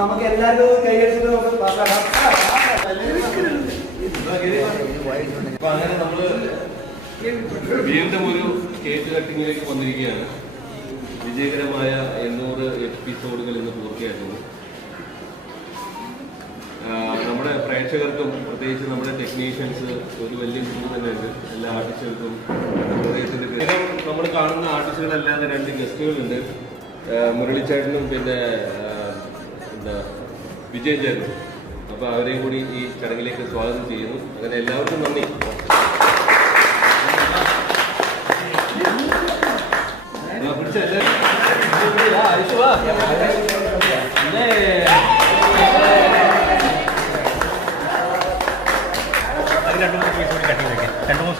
നമുക്ക് എല്ലാവരും കൈയടിച്ചിട്ട് നമുക്ക് അങ്ങനെ നമ്മള് വീണ്ടും ഒരു കേക്ക് കട്ടിങ്ങിലേക്ക് വന്നിരിക്കുകയാണ്. വിജയകരമായ 800 എപ്പിസോഡുകൾ ഇന്ന് പൂർത്തിയാക്കുന്നു. നമ്മുടെ പ്രേക്ഷകർക്കും പ്രത്യേകിച്ച് നമ്മുടെ ടെക്നീഷ്യൻസ് ഒരു വലിയ ടീം തന്നെ ഉണ്ട്. എല്ലാ ആർട്ടിസ്റ്റുകൾക്കും നമ്മൾ കാണുന്ന ആർട്ടിസ്റ്റുകളല്ലാതെ 2 ഗസ്റ്റുകളുണ്ട്. മുരളിച്ചേട്ടനും പിന്നെ എന്താ വിജയൻ ചേട്ടനും. അപ്പോൾ അവരെയും കൂടി ഈ ചടങ്ങിലേക്ക് സ്വാഗതം ചെയ്യുന്നു. അങ്ങനെ എല്ലാവർക്കും നന്ദി. രണ്ട് മൂന്ന്